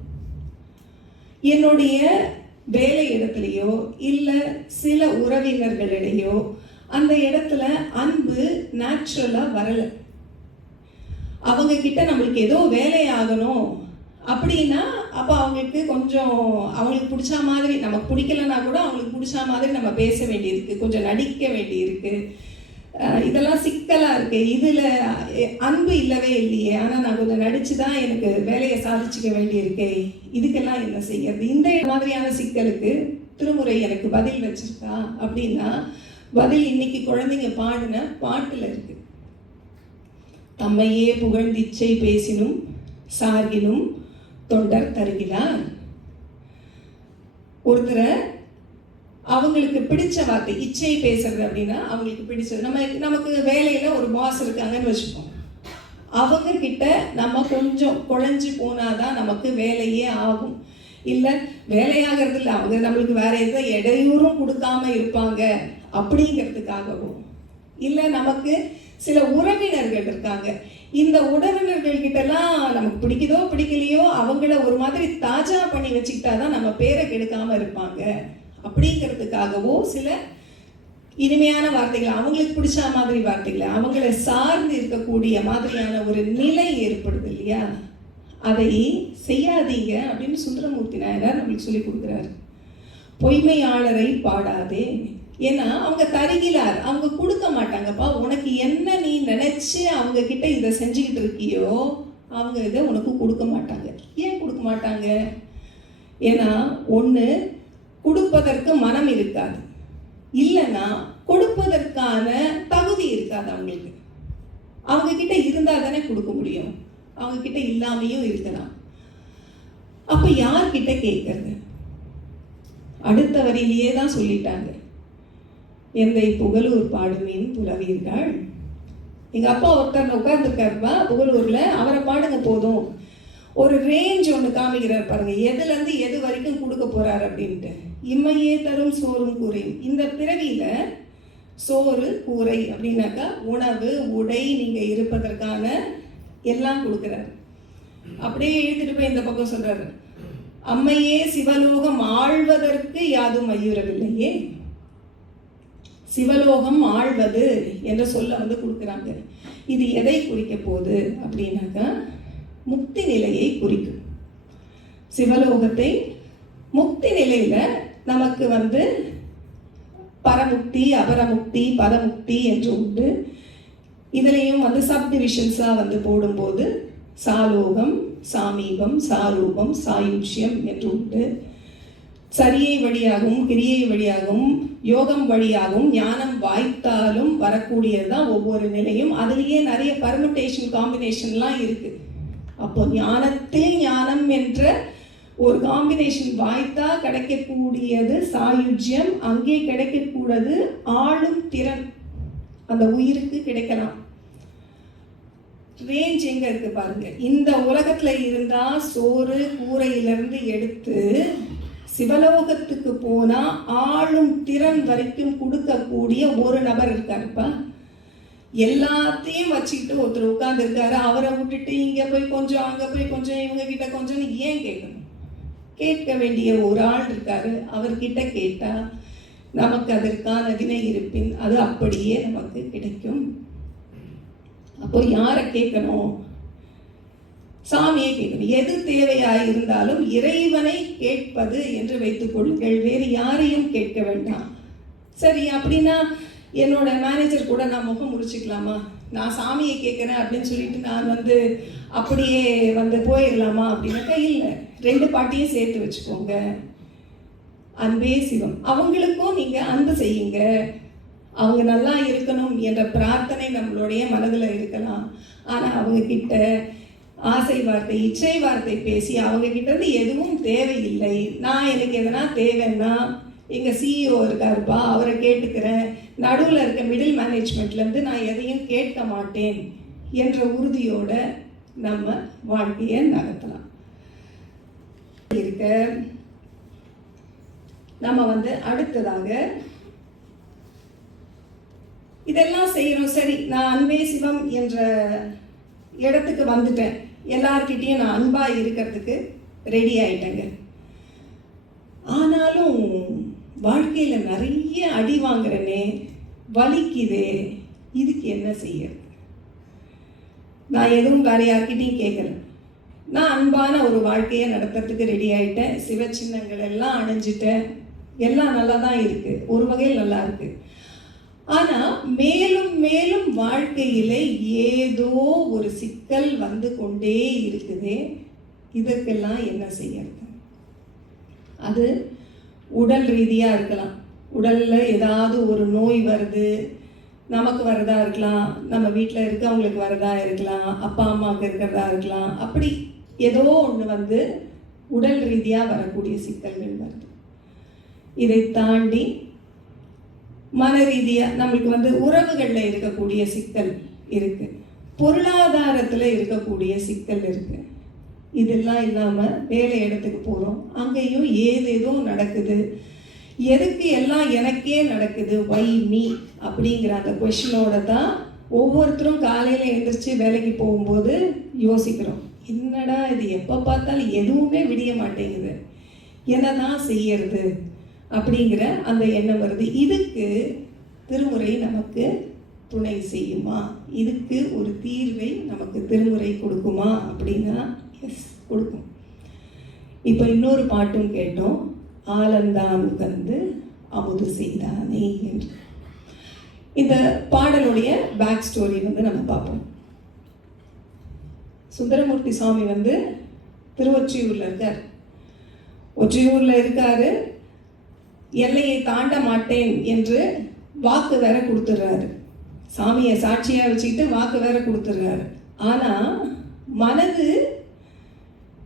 என்னுடைய வேலை இடத்துலையோ இல்லை சில உறவினர்களிடையோ அந்த இடத்துல அன்பு நேச்சுரலாக வரலை. அவங்க கிட்ட நம்மளுக்கு ஏதோ வேலையாகணும் அப்படின்னா அப்போ அவங்களுக்கு கொஞ்சம் அவங்களுக்கு பிடிச்ச மாதிரி, நமக்கு பிடிக்கலன்னா கூட அவங்களுக்கு பிடிச்ச மாதிரி நம்ம பேச வேண்டியிருக்கு, கொஞ்சம் நடிக்க வேண்டியிருக்கு. இதெல்லாம் சிக்கலாக இருக்குது. இதில் அன்பு இல்லவே இல்லையே, ஆனால் நான் கொஞ்சம் நடித்து தான் எனக்கு வேலையை சாதிச்சுக்க வேண்டியிருக்கே, இதுக்கெல்லாம் என்ன செய்யறது? இந்த மாதிரியான சிக்கலுக்கு திருமுறை எனக்கு பதில் வச்சிருக்கா அப்படின்னா, பதில் இன்னைக்கு குழந்தைங்க பாடின பாட்டில் இருக்கு. தம்மையே புகழ்ந்திச்சை பேசினும் சார்கினும் தொண்டர் தருகிறார். ஒருத்தரை அவங்களுக்கு பிடிச்ச வார்த்தை, இச்சை பேசுறது அப்படின்னா அவங்களுக்கு பிடிச்சது. நமக்கு வேலையில ஒரு பாஸ் இருக்காங்கன்னு வச்சுப்போம், அவங்க கிட்ட நம்ம கொஞ்சம் குழஞ்சு போனாதான் நமக்கு வேலையே ஆகும். இல்லை வேலையாகிறது இல்லை, அவங்க நம்மளுக்கு வேற எந்த இடையூறும் கொடுக்காம இருப்பாங்க அப்படிங்கிறதுக்காகவும், இல்லை நமக்கு சில உறவினர்கள் இருக்காங்க, இந்த உறவினர்கள் கிட்டலாம் நமக்கு பிடிக்குதோ பிடிக்கலையோ அவங்கள ஒரு மாதிரி தாஜா பண்ணி வச்சுக்கிட்டாதான் நம்ம பேரை கெடுக்காம இருப்பாங்க அப்படிங்கிறதுக்காகவோ சில இனிமையான வார்த்தைகள், அவங்களுக்கு பிடிச்ச மாதிரி வார்த்தைகளை, அவங்கள சார்ந்து இருக்கக்கூடிய மாதிரியான ஒரு நிலை ஏற்படுது இல்லையா? அதை செய்யாதீங்க அப்படின்னு சுந்தரமூர்த்தி நாயனார் நம்மளுக்கு சொல்லி கொடுக்குறாரு. பொய்மையாளரை பாடாதே, ஏன்னா அவங்க தருகிறார், அவங்க கொடுக்க மாட்டாங்கப்பா. உனக்கு என்ன நீ நினைச்சு அவங்க கிட்ட இதை செஞ்சுக்கிட்டு இருக்கியோ அவங்க இதை உனக்கு கொடுக்க மாட்டாங்க. ஏன் கொடுக்க மாட்டாங்க? ஏன்னா ஒன்று, கொடுப்பதற்கு மனம் இருக்காது, இல்லைன்னா கொடுப்பதற்கான தகுதி இருக்காது அவங்களுக்கு. அவங்க கிட்ட இருந்தால் தானே கொடுக்க முடியும், அவங்க கிட்ட இல்லாமையும் இருக்கலாம். அப்ப யார்கிட்ட கேட்கறது? அடுத்த வரியிலேயே தான் சொல்லிட்டாங்க, எந்தை புகழூர் பாடுமீன் புலவீர்கள். எங்க அப்பா ஒருத்தர் உட்கார்ந்துருக்காருப்பா புகழூர்ல, அவரை பாடுங்க போதும். ஒரு ரேஞ்ச் ஒன்று காமிக்கிறார் பாருங்க, எதுல இருந்து எது வரைக்கும் கொடுக்க போறாரு அப்படின்ட்டு. இம்மையே தரும் சோறும் கூரையும். இந்த பிறவியில சோறு கூரை அப்படின்னாக்கா உணவு உடை நீங்க இருப்பதற்கான எல்லாம் கொடுக்குறாரு. அப்படியே இழுத்துட்டு போய் இந்த பக்கம் சொல்றாரு, அம்மையே சிவலோகம் ஆழ்வதற்கு யாதும் ஐயுறவில்லையே. சிவலோகம் ஆழ்வது என்ற சொல்ல வந்து கொடுக்குறாங்க. இது எதை குறிக்க போகுது அப்படின்னாக்கா முக்தி நிலையை குறிக்கும். சிவலோகத்தை முக்தி நிலையில நமக்கு வந்து பரமுக்தி அபரமுக்தி பதமுக்தி என்று உண்டு. இதுலேயும் வந்து சப்டிவிஷன்ஸாக வந்து போடும்போது சாலோகம் சாமீபம் சாரூபம் சாயுஷ்யம் என்று உண்டு. சரியை வழியாகவும் கிரியை வழியாகவும் யோகம் வழியாகவும் ஞானம் வாய்த்தாலும் வரக்கூடியது தான் ஒவ்வொரு நிலையும். அதுலேயே நிறைய பர்முட்டேஷன் காம்பினேஷன்லாம் இருக்கு. அப்போ ஞானத்தில் ஞானம் என்ற ஒரு காம்பினேஷன் வாய்த்தா கிடைக்கக்கூடியது சாயுஜ்யம், அங்கே கிடைக்கக்கூடாது ஆளும் திறன் அந்த உயிருக்கு கிடைக்கலாம். ரேஞ்ச் எங்க இருக்கு பாருங்க. இந்த உலகத்துல இருந்தா சோறு கூரையிலிருந்து எடுத்து சிவலோகத்துக்கு போனா ஆளும் திறன் வரைக்கும் கொடுக்கக்கூடிய ஒரு நபர் இருக்காருப்பா. எல்லாத்தையும் வச்சுக்கிட்டு ஒருத்தர் உட்கார்ந்து இருக்காரு, அவரை விட்டுட்டு இங்க போய் கொஞ்சம் அங்க போய் கொஞ்சம் இவங்க கிட்ட கொஞ்சம்னு ஏன் கேட்கணும்? கேட்க வேண்டிய ஒரு ஆள் இருக்காரு, அவர்கிட்ட கேட்டா நமக்கு அதற்கான வினை இருப்பின் அது அப்படியே நமக்கு கிடைக்கும். அப்போ யாரை கேட்கணும்? சாமியை கேட்கணும். எது தேவையாக இருந்தாலும் இறைவனை கேட்பது என்று வைத்துக் கொள்ளுங்கள், வேறு யாரையும் கேட்க வேண்டாம். சரி, அப்படின்னா என்னோட மேனேஜர் கூட நான் முகம் முடிச்சுக்கலாமா? நான் சாமியை கேட்குறேன் அப்படின்னு சொல்லிட்டு நான் வந்து அப்படியே வந்து போயிடலாமா அப்படின்னாக்கா இல்லை. ரெண்டு பாட்டியும் சேர்த்து வச்சுக்கோங்க. அன்பே சிவம், அவங்களுக்கும் நீங்க அன்பு செய்யுங்க. அவங்க நல்லா இருக்கணும் என்ற பிரார்த்தனை நம்மளுடைய மனதில் இருக்கலாம். ஆனால் அவங்க கிட்ட ஆசை வார்த்தை இச்சை வார்த்தை பேசி அவங்க கிட்ட இருந்து எதுவும் தேவையில்லை. நான் எனக்கு எதனா தேவைன்னா எங்க சிஇஓ இருக்காருப்பா, அவரை கேட்டுக்கிறேன், நடுவில் இருக்க மிடில் மேனேஜ்மெண்ட்லேருந்து நான் எதையும் கேட்க மாட்டேன் என்ற உறுதியோட நம்ம வாழ்க்கையை நகர்த்தலாம். இருக்க நம்ம வந்து அடுத்ததாக இதெல்லாம் செய்யறோம். சரி, நான் அன்பே சிவம் என்ற இடத்துக்கு வந்துட்டேன், எல்லார்கிட்டையும் நான் அன்பா இருக்கிறதுக்கு ரெடி ஆயிட்டேங்க. ஆனாலும் வாழ்க்கையில் நிறைய அடி வாங்குறனே, வலிக்குதே, இதுக்கு என்ன செய்ய? நான் எதுவும் வேற யார்கிட்டையும் கேட்கல. நான் அன்பான ஒரு வாழ்க்கையை நடத்துறதுக்கு ரெடி ஆகிட்டேன். சிவ சின்னங்கள் எல்லாம் அணிஞ்சிட்டேன். எல்லாம் நல்லா தான் இருக்குது, ஒரு வகையில் நல்லா இருக்குது. ஆனால் மேலும் மேலும் வாழ்க்கையில் ஏதோ ஒரு சிக்கல் வந்து கொண்டே இருக்குதே, இதற்கெல்லாம் என்ன செய்யறது? அது உடல் ரீதியாக இருக்கலாம். உடலில் ஏதாவது ஒரு நோய் வருது, நமக்கு வரதா இருக்கலாம், நம்ம வீட்டில் இருக்கவங்களுக்கு வரதா இருக்கலாம், அப்பா அம்மாவுக்கு இருக்கிறதா இருக்கலாம். அப்படி ஏதோ ஒன்று வந்து உடல் ரீதியாக வரக்கூடிய சிக்கல்கள் வருது. இதை தாண்டி மன ரீதியாக நம்மளுக்கு வந்து உறவுகளில் இருக்கக்கூடிய சிக்கல் இருக்குது, பொருளாதாரத்தில் இருக்கக்கூடிய சிக்கல் இருக்குது. இதெல்லாம் இல்லாமல் வேலை இடத்துக்கு போகிறோம், அங்கேயும் ஏதேதோ நடக்குது. எதுக்கு எல்லாம் எனக்கே நடக்குது, வை மீ அப்படிங்கிற அந்த கொஷினோட தான் ஒவ்வொருத்தரும் காலையில் எழுந்திரிச்சு வேலைக்கு போகும்போது யோசிக்கிறோம். என்னடா இது, எப்போ பார்த்தாலும் எதுவுமே விடிய மாட்டேங்குது, என்னதான் செய்யறது அப்படிங்கிற அந்த எண்ணம் வருது. இதுக்கு திருமுறை நமக்கு துணை செய்யுமா? இதுக்கு ஒரு தீர்வை நமக்கு திருமுறை கொடுக்குமா அப்படின்னா எஸ், கொடுக்கும். இப்போ இன்னொரு பாட்டும் கேட்டோம், ஆலந்தான் உகந்து அமுது செய்தானே என்று. இந்த பாடலுடைய பேக் ஸ்டோரி வந்து நம்ம பார்ப்போம். சுந்தரமூர்த்தி சுவாமி வந்து திருவொற்றியூரில் இருக்கார். ஒற்றியூரில் இருக்காரு, எல்லையை தாண்ட மாட்டேன் என்று வாக்கு வேற கொடுத்துட்றாரு. சாமியை சாட்சியாக வச்சுக்கிட்டு வாக்கு வேற கொடுத்துட்றாரு. ஆனால் மனது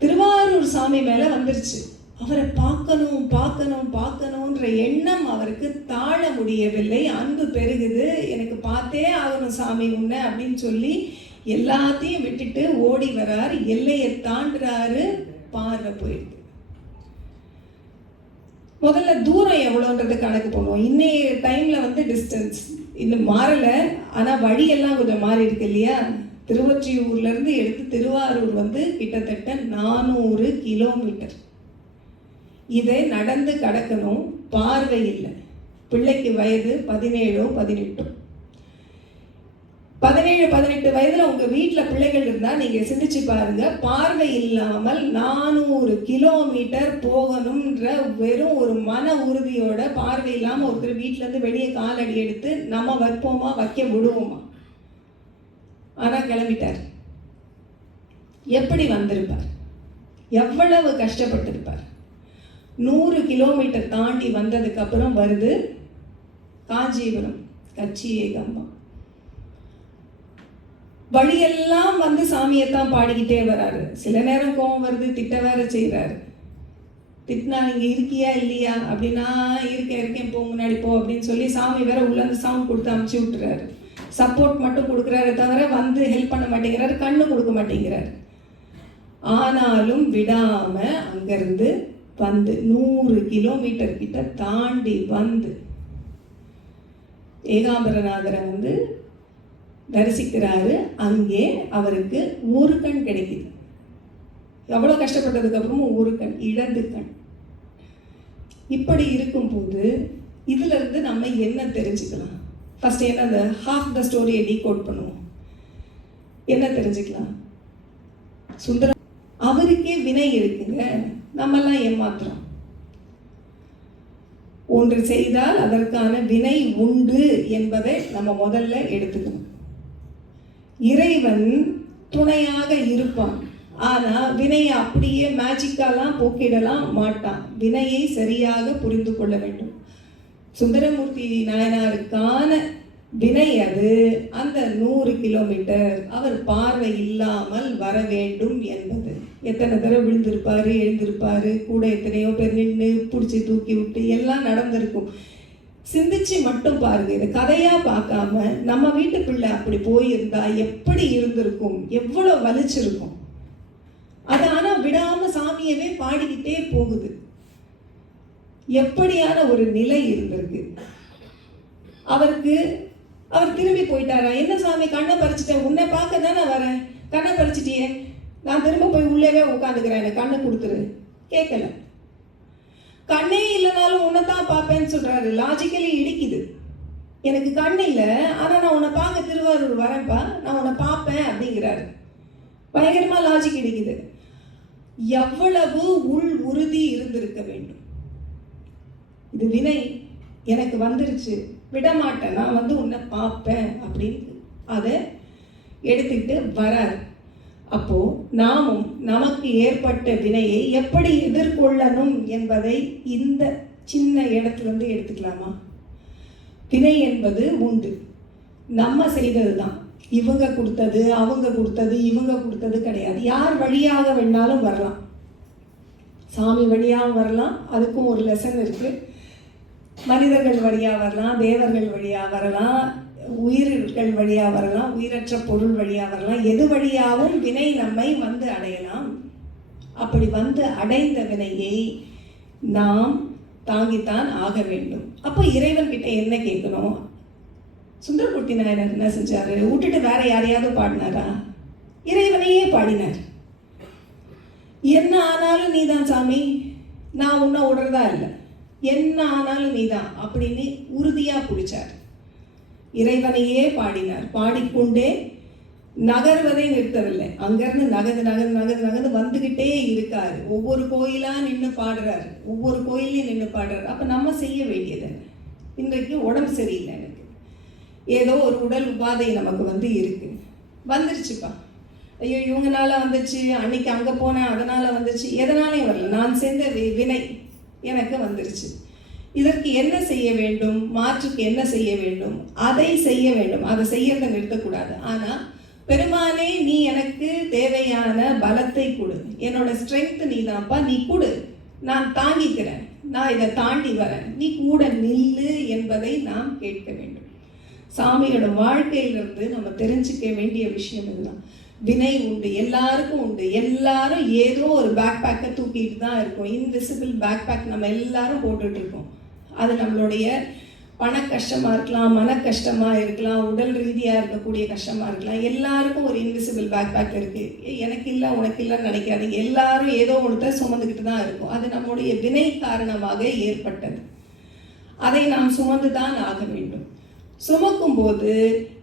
திருவாரூர் சாமி மேலே வந்துருச்சு. அவரை பார்க்கணும் பார்க்கணும் பார்க்கணுன்ற எண்ணம் அவருக்கு தாழ முடியவில்லை. அன்பு பெருகுது, எனக்கு பார்த்தே ஆகணும் சாமி உன்னை அப்படின்னு சொல்லி எல்லாத்தையும் விட்டுட்டு ஓடி வராரு. எல்லையை தாண்டுறாரு, பார்வை போயிடுது. முதல்ல தூரம் எவ்வளோன்றது கணக்கு பண்ணுவோம். இன்னைய டைமில் வந்து டிஸ்டன்ஸ் இன்னும் மாறலை, ஆனால் வழியெல்லாம் கொஞ்சம் மாறி இருக்கு இல்லையா? திருவொற்றியூர்லேருந்து எடுத்து திருவாரூர் வந்து கிட்டத்தட்ட 400 கிலோமீட்டர். இதை நடந்து கடக்கணும், பார்வை இல்லை. பிள்ளைக்கு வயது 17 18. 17 வயதில் உங்கள் வீட்டில் பிள்ளைகள் இருந்தால் நீங்கள் சிந்திச்சு பாருங்க, பார்வை இல்லாமல் 400 கிலோமீட்டர் போகணுன்ற வெறும் ஒரு மன உறுதியோட பார்வை இல்லாமல் ஒருத்தர் வீட்டிலேருந்து வெளியே காலடி எடுத்து நம்ம வைப்போமா, வைக்க விடுவோமா? ஆனால் கிளம்பிட்டார். எப்படி வந்திருப்பார், எவ்வளவு கஷ்டப்பட்டிருப்பார். 100 கிலோமீட்டர் தாண்டி வந்ததுக்கு அப்புறம் வருது காஞ்சிபுரம் கச்சி ஏகம்பா. வழியெல்லாம் வந்து சாமியைத்தான் பாடிக்கிட்டே வராரு. சில நேரம் கோபம் வருது, திட்ட வேற செய்கிறாரு. திட்டினா நீங்க இருக்கியா இல்லையா அப்படின்னா, இருக்கேன் போ, முன்னாடி போ அப்படின்னு சொல்லி சாமி வேற உள்ளேருந்து சவுண்ட் கொடுத்து அமுச்சு விட்டுறாரு. சப்போர்ட் மட்டும் கொடுக்குறாரு தவிர வந்து ஹெல்ப் பண்ண மாட்டேங்கிறாரு, கண்ணு கொடுக்க மாட்டேங்கிறாரு. ஆனாலும் விடாம அங்கிருந்து வந்து 100 கிலோமீட்டர் கிட்ட தாண்டி வந்து ஏகாம்பரநாதரை வந்து தரிசிக்கிறாரு. அங்கே அவருக்கு ஒரு கண் கிடைக்குது. எவ்வளோ கஷ்டப்பட்டதுக்கு அப்புறமும் ஒரு கண், இடது கண். இப்படி இருக்கும்போது இதுல இருந்து நம்ம என்ன தெரிஞ்சுக்கலாம்? ஃபர்ஸ்ட் என்ன, அந்த ஹாஃப் த ஸ்டோரியை டீகோட் பண்ணுவோம். என்ன தெரிஞ்சுக்கலாம்? சுந்தரம் அவருக்கே வினை இருக்குங்க, நம்மெல்லாம் ஏமாத்துறோம். ஒன்று செய்தால் அதற்கான வினை உண்டு என்பதை நம்ம முதல்ல எடுத்துக்கணும். இறைவன் துணையாக இருப்பான், ஆனா வினையை அப்படியே மேஜிக்காலாம் போக்கிடலாம் மாட்டான். வினையை சரியாக புரிந்து கொள்ள வேண்டும். சுந்தரமூர்த்தி நாயனாருக்கான வினை அது அந்த 100 கிலோமீட்டர் அவர் பார்வை இல்லாமல் வர வேண்டும் என்பது. எத்தனை தடவை விழுந்திருப்பாரு, எழுந்திருப்பாரு, கூட எத்தனையோ பேர் நின்று பிடிச்சி தூக்கி விட்டு எல்லாம் நடந்திருக்கும். சிந்திச்சு மட்டும் பாருங்க, இதை கதையா பார்க்காம நம்ம வீட்டு பிள்ளை அப்படி போயிருந்தா எப்படி இருந்திருக்கும், எவ்வளவு வலிச்சிருக்கும். அது ஆனா விடாம சாமியவே பாடிக்கிட்டே போகுது. எப்படியான ஒரு நிலை இருந்திருக்கு அவருக்கு. அவர் திரும்பி போயிட்டாரா? என்ன சாமி கண்ணை பறிச்சிட்டேன், உன்னை பார்க்க தானே வரேன், கண்ணை பறிச்சிட்டியே, நான் திரும்ப போய் உள்ளேவே உட்காந்துக்கிறேன், எனக்கு கண்ணை கொடுத்துரு. கேட்கல. கண்ணே இல்லைனாலும் உன்னைத்தான் பார்ப்பேன்னு சொல்றாரு. லாஜிக்கலி இடிக்குது. எனக்கு கண் இல்லை, ஆனா நான் உன்னை பார்க்க திருவாரூர் வரேன்ப்பா, நான் உன்னை பார்ப்பேன் அப்படிங்கிறாரு. பயங்கரமா லாஜிக் இடிக்குது. எவ்வளவு உள் உறுதி இருந்திருக்க வேண்டும். இது வினை எனக்கு வந்துருச்சு, விடமாட்டேன், நான் வந்து உன்னை பார்ப்பேன் அப்படின்னு அதை எடுத்துக்கிட்டு வராரு. அப்போ நாமும் நமக்கு ஏற்பட்ட வினையை எப்படி எதிர்கொள்ளணும் என்பதை இந்த சின்ன இடத்துல இருந்து எடுத்துக்கலாமா? வினை என்பது உண்டு, நம்ம செய்தது தான். இவங்க கொடுத்தது, அவங்க கொடுத்தது, இவங்க கொடுத்தது கிடையாது. யார் வழியாக வேணாலும் வரலாம், சாமி வழியாக வரலாம், அதுக்கும் ஒரு லெசன் இருக்கு. மனிதர்கள் வழியாக வரலாம், தேவர்கள் வழியாக வரலாம், உயிர்கள் வழியாக வரலாம், உயிரற்ற பொருள் வழியாக வரலாம். எது வழியாகவும் வினை நம்மை வந்து அடையலாம். அப்படி வந்து அடைந்த வினையை நாம் தாங்கித்தான் ஆக வேண்டும். அப்போ இறைவன் கிட்ட என்ன கேட்கணும்? சுந்தரமூர்த்தி நாயனார் என்ன செஞ்சாரு? விட்டுட்டு வேற யாரையாவது பாடினாரா? இறைவனையே பாடினார். என்ன ஆனாலும் நீதான் சாமி, நான் உன்னை விடுறதா இல்லை, என்ன ஆனாலும் நீதான் அப்படின்னு உறுதியா பிடிச்சார். இறைவனையே பாடினார். பாடிக்கொண்டே நகர்வதை நிறுத்தவில்லை. அங்கிருந்து நகர்ந்து நகர்ந்து நகர்ந்து நகர்ந்து வந்துகிட்டே இருக்காரு. ஒவ்வொரு கோயிலா நின்று பாடுறாரு, ஒவ்வொரு கோயிலையும் நின்று பாடுறாரு. அப்ப நம்ம செய்ய வேண்டியது என்ன? இன்றைக்கு உடம்பு சரியில்லை, எனக்கு ஏதோ ஒரு உடல் உபாதை நமக்கு வந்து இருக்கு, வந்துருச்சுப்பா, ஐயோ இவங்கனால வந்துச்சு, அன்னைக்கு அங்க போனேன் அதனால வந்துச்சு, எதனாலையும் வரல, நான் சேர்ந்த வினை எனக்கு வந்துருச்சு. இதற்கு என்ன செய்ய வேண்டும்? மாற்றுக்கு என்ன செய்ய வேண்டும்? அதை செய்ய வேண்டும். அதை செய்யறதை நிறுத்தக்கூடாது. ஆனா பெருமானே, நீ எனக்கு தேவையான பலத்தை கொடு, என்னோட ஸ்ட்ரென்த் நீ தான்ப்பா, நீ கொடு, நான் தாங்கிக்கிறேன், நான் இதை தாண்டி வரேன், நீ கூட நில்லு என்பதை நாம் கேட்க வேண்டும். சாமியோட வாழ்க்கையிலிருந்து நம்ம தெரிஞ்சுக்க வேண்டிய விஷயம் இதுதான். வினை உண்டு, எல்லாருக்கும் உண்டு. எல்லாரும் ஏதோ ஒரு பேக் பேக்கை தூக்கிட்டு தான் இருக்கும். இன்விசிபிள் பேக் பேக் நம்ம எல்லாரும் போட்டுட்டு இருக்கோம். அது நம்மளுடைய பண கஷ்டமா இருக்கலாம், மன கஷ்டமா இருக்கலாம், உடல் ரீதியா இருக்கக்கூடிய கஷ்டமா இருக்கலாம். எல்லாருக்கும் ஒரு இன்விசிபிள் பேக் பேக் இருக்கு. எனக்கு இல்லை உனக்கு இல்லைன்னு நினைக்காதீங்க. எல்லாரும் ஏதோ ஒருத்தர் சுமந்துக்கிட்டு தான் இருக்கும். அது நம்முடைய வினை காரணமாக ஏற்பட்டது. அதை நாம் சுமந்து தான் ஆக வேண்டும். சுமக்கும் போது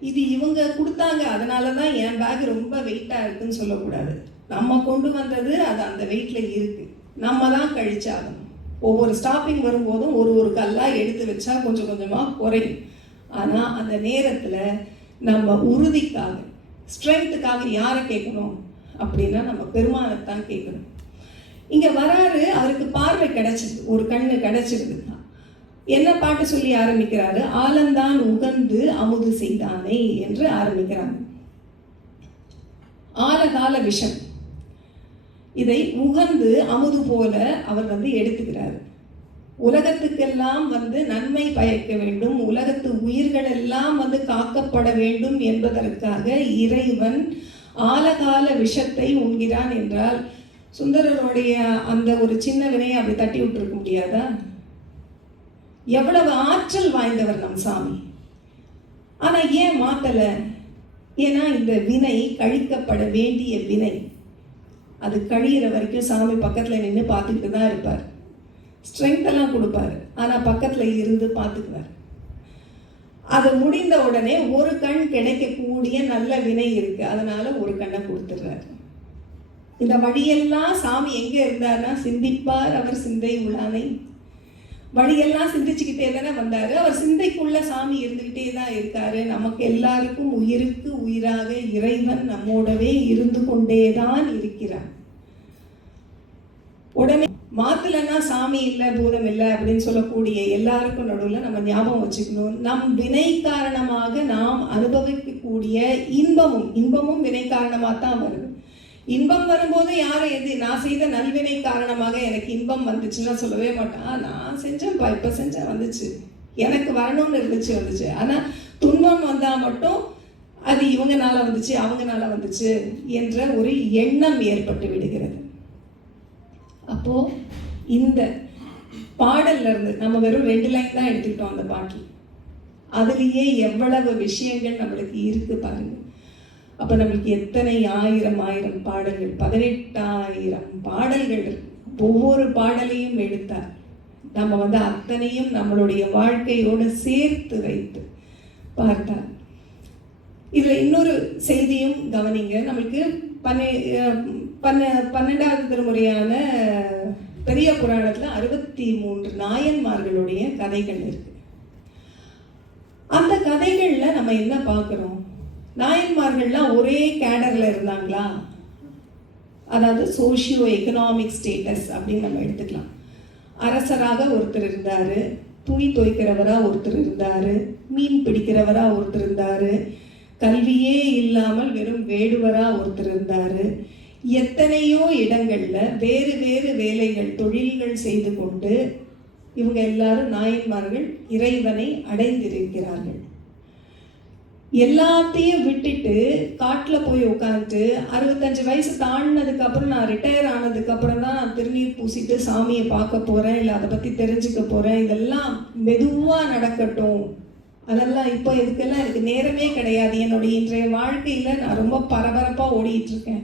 இது இவங்க கொடுத்தாங்க அதனால தான் என் பேக் ரொம்ப வெயிட்டாக இருக்குன்னு சொல்லக்கூடாது. நம்ம கொண்டு வந்தது அது அந்த வெயிட்டில் இருக்கு, நம்ம தான் கழிச்சாகணும். ஒவ்வொரு ஸ்டாப்பிங் வரும்போதும் ஒரு ஒரு கல்லாக எடுத்து வச்சா கொஞ்சம் கொஞ்சமாக குறையும். ஆனால் அந்த நேரத்தில் நம்ம உறுதிக்காக, ஸ்ட்ரென்த்துக்காக யாரை கேட்கணும் அப்படின்னா நம்ம பெருமானைத்தான் கேட்கணும். இங்கே வராரு, அவருக்கு பார்வை கிடைச்சிது, ஒரு கண்ணு கிடைச்சிருது. என்ன பாட்டு சொல்லி ஆரம்பிக்கிறாரு? ஆலந்தான் உகந்து அமுது செய்தானே என்று ஆரம்பிக்கிறாங்க. ஆலகால விஷம், இதை உகந்து அமுது போல அவர் வந்து எடுத்துக்கிறார். உலகத்துக்கெல்லாம் வந்து நன்மை பயக்க வேண்டும், உலகத்து உயிர்கள் எல்லாம் வந்து காக்கப்பட வேண்டும் என்பதற்காக இறைவன் ஆலகால விஷத்தை உண்கிறான் என்றால் சுந்தரருடைய அந்த ஒரு சின்ன வினையை அப்படி தட்டி விட்டுருக்க முடியாதா? எவ்வளவு ஆற்றல் வாய்ந்தவர் நம் சாமி. ஆனா ஏன் மாத்தல? ஏன்னா இந்த வினை கழிக்கப்பட வேண்டிய வினை. அது கழியிற வரைக்கும் சாமி பக்கத்துல நின்று பார்த்துக்கிட்டு தான் இருப்பார். ஸ்ட்ரென்த் எல்லாம் கொடுப்பாரு, ஆனா பக்கத்துல இருந்து பார்த்துக்குவார். அது முடிந்த உடனே ஒரு கண் கிடைக்கக்கூடிய நல்ல வினை இருக்கு, அதனால ஒரு கண்ணை கொடுத்துடுறாரு. இந்த வழியெல்லாம் சாமி எங்க இருந்தார்னா சிந்திப்பார் அவர் சிந்தை உளானை. வழியெல்லாம் சிந்திச்சுக்கிட்டே தானே வந்தாரு. அவர் சிந்தைக்குள்ள சாமி இருந்துகிட்டே தான் இருக்காரு. நமக்கு எல்லாருக்கும் உயிருக்கு உயிராக இறைவன் நம்மோடவே இருந்து கொண்டேதான் இருக்கிறார். உடனே மாத்துலன்னா சாமி இல்லை பூதம் இல்லை அப்படின்னு சொல்லக்கூடிய எல்லாருக்கும் நடுவில் நம்ம ஞாபகம் வச்சுக்கணும், நம் வினை காரணமாக நாம் அனுபவிக்கக்கூடிய இன்பமும் வினை காரணமாக தான் வருது. இன்பம் வரும்போது யாரும் நான் செய்த நல்வினை காரணமாக எனக்கு இன்பம் வந்துச்சுன்னா சொல்லவே மாட்டான். நான் செஞ்சேன்ப்பா, இப்போ செஞ்சேன், வந்துச்சு, எனக்கு வரணும்னு இருந்துச்சு, வந்துச்சு. ஆனால் துன்பம் வந்தால் மட்டும் அது இவங்கனால வந்துச்சு அவங்கனால வந்துச்சு என்ற ஒரு எண்ணம் ஏற்பட்டு விடுகிறது. அப்போ இந்த பாடல்ல இருந்து நம்ம வெறும் 2 லைன் தான் எடுத்துக்கிட்டோம் அந்த பாட்டில். அதுலேயே எவ்வளவு விஷயங்கள் நம்மளுக்கு இருக்கு பாருங்க. அப்போ நம்மளுக்கு எத்தனை ஆயிரம் பாடல்கள், 18,000 பாடல்கள். ஒவ்வொரு பாடலையும் எடுத்தார். நம்ம வந்து அத்தனையும் நம்மளுடைய வாழ்க்கையோடு சேர்த்து வைத்து பார்த்தார். இதில் இன்னொரு செய்தியும் கவனிங்க. நம்மளுக்கு 12வது திருமுறையான பெரிய புராணத்தில் 63 நாயன்மார்களுடைய கதைகள் இருக்கு. அந்த கதைகளில் நம்ம என்ன பார்க்குறோம்? நாயன்மார்கள்லாம் ஒரே கேடரில் இருந்தாங்களா? அதாவது சோஷியோ எக்கனாமிக் ஸ்டேட்டஸ் அப்படின்னு நம்ம எடுத்துக்கலாம். அரசராக ஒருத்தர் இருந்தார், துணி துவைக்கிறவராக ஒருத்தர் இருந்தார், மீன் பிடிக்கிறவராக ஒருத்தர் இருந்தார், கல்வியே இல்லாமல் வெறும் வேடுவராக ஒருத்தர் இருந்தார். எத்தனையோ இடங்களில் வேறு வேறு வேலைகள் தொழில்கள் செய்து கொண்டு இவங்க எல்லாரும் நாயன்மார்கள் இறைவனை அடைந்திருக்கிறார்கள். எல்லாத்தையும் விட்டுட்டு காட்டில் போய் உட்காந்துட்டு 65 வயசு தாண்டினதுக்கு அப்புறம் நான் ரிட்டையர் ஆனதுக்கு அப்புறம் தான் நான் திருநீர் பூசிட்டு சாமியை பார்க்க போகிறேன், இல்லை அதை பற்றி தெரிஞ்சுக்க போகிறேன், இதெல்லாம் மெதுவாக நடக்கட்டும், அதெல்லாம் இப்போ இதுக்கெல்லாம் எனக்கு நேரமே கிடையாது, என்னுடைய இன்றைய வாழ்க்கையில் நான் ரொம்ப பரபரப்பாக ஓடிட்டு இருக்கேன்,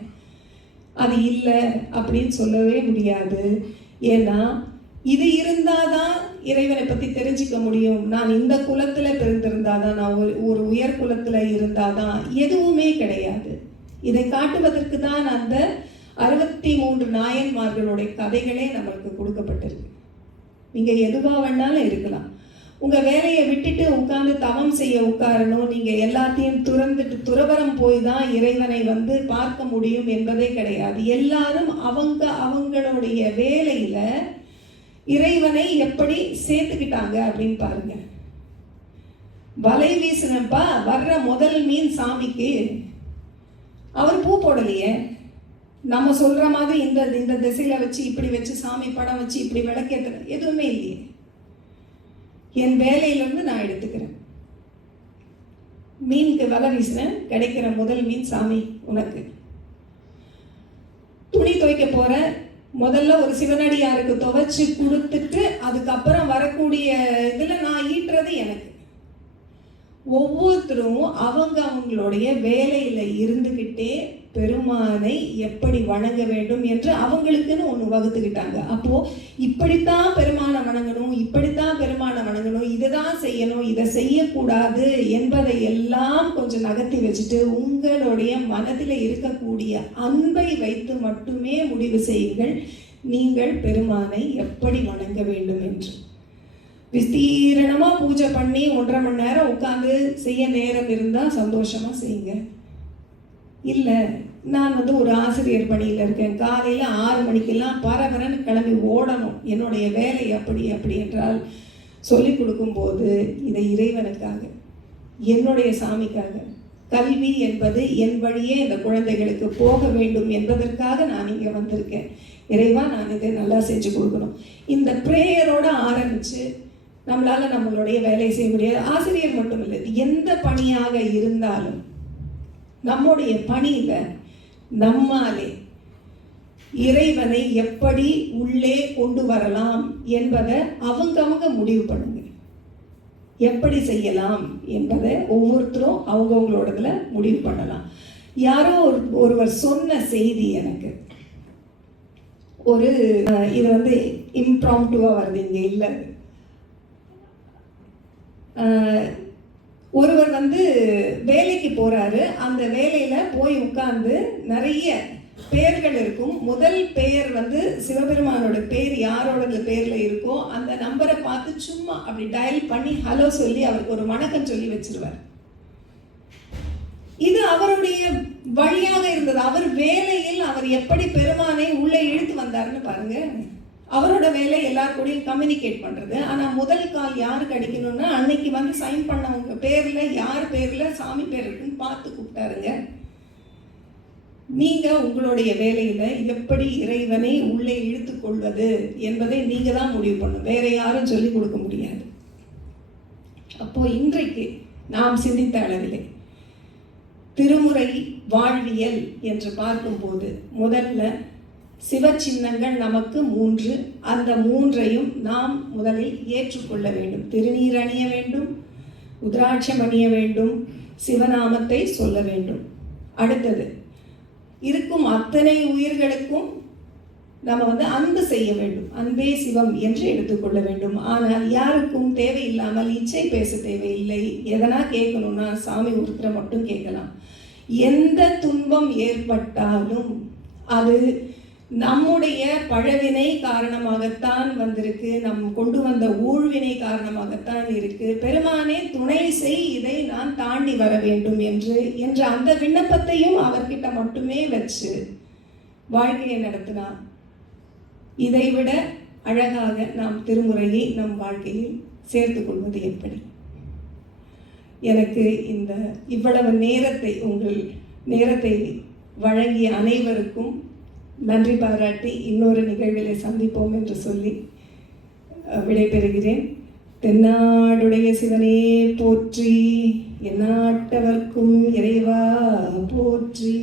அது இல்லை அப்படின்னு சொல்லவே முடியாது. ஏன்னா இது இருந்தாதான் இறைவனை பற்றி தெரிஞ்சுக்க முடியும். நான் இந்த குலத்தில் பிறந்திருந்தாதான், நான் ஒரு உயர் குலத்தில் இருந்தாதான், எதுவுமே கிடையாது. இதை காட்டுவதற்கு தான் அந்த 63 நாயன்மார்களுடைய கதைகளே நம்மளுக்கு கொடுக்கப்பட்டிருக்கு. நீங்கள் எதுவாக வேணாலும் இருக்கலாம். உங்கள் வேலையை விட்டுட்டு உட்கார்ந்து தவம் செய்ய உட்காரணும், நீங்கள் எல்லாத்தையும் துறந்துட்டு துறவரம் போய் தான் இறைவனை வந்து பார்க்க முடியும் என்பதே கிடையாது. எல்லாரும் அவங்களுடைய வேலையில் இறைவனை எப்படி சேர்த்துக்கிட்டாங்க அப்படின்னு பாருங்க. வலை வீசினப்பா வர்ற முதல் மீன் சாமிக்கு அவர் பூ போடலையே. நம்ம சொல்ற மாதிரி இந்த திசையில வச்சு இப்படி வச்சு சாமி படம் வச்சு இப்படி விளக்கேற்ற எதுவுமே இல்லையே. என் வேலையிலிருந்து நான் எடுத்துக்கிறேன். மீனுக்கு வலை வீசினேன், கிடைக்கிற முதல் மீன் சாமி உனக்கு. துணி துவைக்க போற முதல்ல ஒரு சிவனடியாருக்கு துவைச்சு கொடுத்துட்டு அதுக்கப்புறம் வரக்கூடிய இதில் நான் ஈட்டுறது எனக்கு. ஒவ்வொருத்தரும் அவங்களுடைய வேலையில் இருந்துக்கிட்டே பெருமானை எப்படி வணங்க வேண்டும் என்று அவங்களுக்குன்னு ஒன்று வகுத்துக்கிட்டாங்க. அப்போது இப்படித்தான் பெருமானை வணங்கணும், இப்படித்தான் பெருமானை வணங்கணும், இதை தான் செய்யணும், இதை செய்யக்கூடாது என்பதை எல்லாம் கொஞ்சம் நகர்த்தி வச்சுட்டு உங்களுடைய மனதில் இருக்கக்கூடிய அன்பை வைத்து மட்டுமே முடிவு செய்யுங்கள் நீங்கள் பெருமானை எப்படி வணங்க வேண்டும் என்று. விஸ்தீரணமாக பூஜை பண்ணி 1.5 மணி நேரம் உட்காந்து செய்ய நேரம் இருந்தால் சந்தோஷமாக செய்யுங்க. இல்லை, நான் வந்து ஒரு ஆசிரியர் பணியில் இருக்கேன், காலையில் 6 மணிக்கெல்லாம் பரபரன்னு கிளம்பி ஓடணும், என்னுடைய வேலை அப்படி என்றால் சொல்லிக் கொடுக்கும்போது இதை இறைவனுக்காக, என்னுடைய சாமிக்காக, கல்வி என்பது என் வழியே இந்த குழந்தைகளுக்கு போக வேண்டும் என்பதற்காக நான் இங்கே வந்திருக்கேன். இறைவா, நான் இதை நல்லா செஞ்சு கொடுக்கணும். இந்த ப்ரேயரோடு ஆரம்பித்து நம்மளால் நம்மளுடைய வேலையை செய்ய முடியாது. ஆசிரியர் மட்டும் இல்லை, எந்த பணியாக இருந்தாலும் நம்முடைய பணியில் நம்மாலே இறைவனை எப்படி உள்ளே கொண்டு வரலாம் என்பதை அவங்க முடிவு பண்ணுங்க. எப்படி செய்யலாம் என்பதை ஒவ்வொருத்தரும் அவங்கவுங்களோடதுல முடிவு பண்ணலாம். யாரோ ஒருவர் சொன்ன செய்தி எனக்கு இது வந்து இம்ப்ராம்ப்டுவாக வருது, இங்கே இல்லை. ஒருவர் வந்து வேலைக்கு போகிறாரு, அந்த வேலையில் போய் உட்கார்ந்து நிறைய பெயர்கள் இருக்கும். முதல் பெயர் வந்து சிவபெருமானோட பேர் யாரோட பேரில் இருக்கோ அந்த நம்பரை பார்த்து சும்மா அப்படி டயல் பண்ணி ஹலோ சொல்லி அவருக்கு ஒரு வணக்கம் சொல்லி வச்சிருவார். இது அவருடைய வழியாக இருந்தது. அவர் வேலையில் அவர் எப்படி பெருமானை உள்ளே இழுத்து வந்தாருன்னு பாருங்க. அவரோட வேலை எல்லாருக்கூடையும் கம்யூனிகேட் பண்ணுறது. ஆனால் முதல் கால் யாருக்கு அடிக்கணும்னா அன்னைக்கு வந்து சைன் பண்ணவங்க பேரில் யார் பேரில் சாமி பேர் இருக்குன்னு பார்த்து கூப்பிட்டாருங்க. நீங்கள் உங்களுடைய வேலையில் எப்படி இறைவனை உள்ளே இழுத்து கொள்வது என்பதை நீங்கள் தான் முடிவு பண்ணணும், வேற யாரும் சொல்லிக் கொடுக்க முடியாது. அப்போ இன்றைக்கு நாம் சிந்தித்த அளவிலே திருமுறை வாழ்வியல் என்று பார்க்கும்போது முதல்ல சிவ சின்னங்கள் நமக்கு 3, அந்த 3ஐயும் நாம் முதலில் ஏற்றுக்கொள்ள வேண்டும். திருநீர் அணிய வேண்டும், உத்ராட்சம் அணிய வேண்டும், சிவநாமத்தை சொல்ல வேண்டும். அடுத்தது, இருக்கும் அத்தனை உயிர்களுக்கும் நம்ம அன்பு செய்ய வேண்டும், அன்பே சிவம் என்று எடுத்துக்கொள்ள வேண்டும். ஆனால் யாருக்கும் தேவையில்லாமல் இச்சை பேச தேவையில்லை. எதனா கேட்கணும்னா சாமி ஒருத்தரை மட்டும் கேட்கலாம். எந்த துன்பம் ஏற்பட்டாலும் அது நம்முடைய பழவினை காரணமாகத்தான் வந்திருக்கு, நம் கொண்டு வந்த ஊழ்வினை காரணமாகத்தான் இருக்கு. பெருமானே துணை செய், இதை நான் தாண்டி வர வேண்டும் என்ற அந்த விண்ணப்பத்தையும் அவர்கிட்ட மட்டுமே வச்சு வாழ்க்கையை நடத்தினா இதைவிட அழகாக நாம் திருமுறையை நம் வாழ்க்கையில் சேர்த்து கொள்வது எப்படி? எனக்கு இவ்வளவு நேரத்தை, உங்கள் நேரத்தை வழங்கிய அனைவருக்கும் நன்றி பாராட்டி இன்னொரு நிகழ்விலை சந்திப்போம் என்று சொல்லி விடைபெறுகிறேன். தென்னாடுடைய சிவனே போற்றி, எந்நாட்டவர்க்கும் இறைவா போற்றி.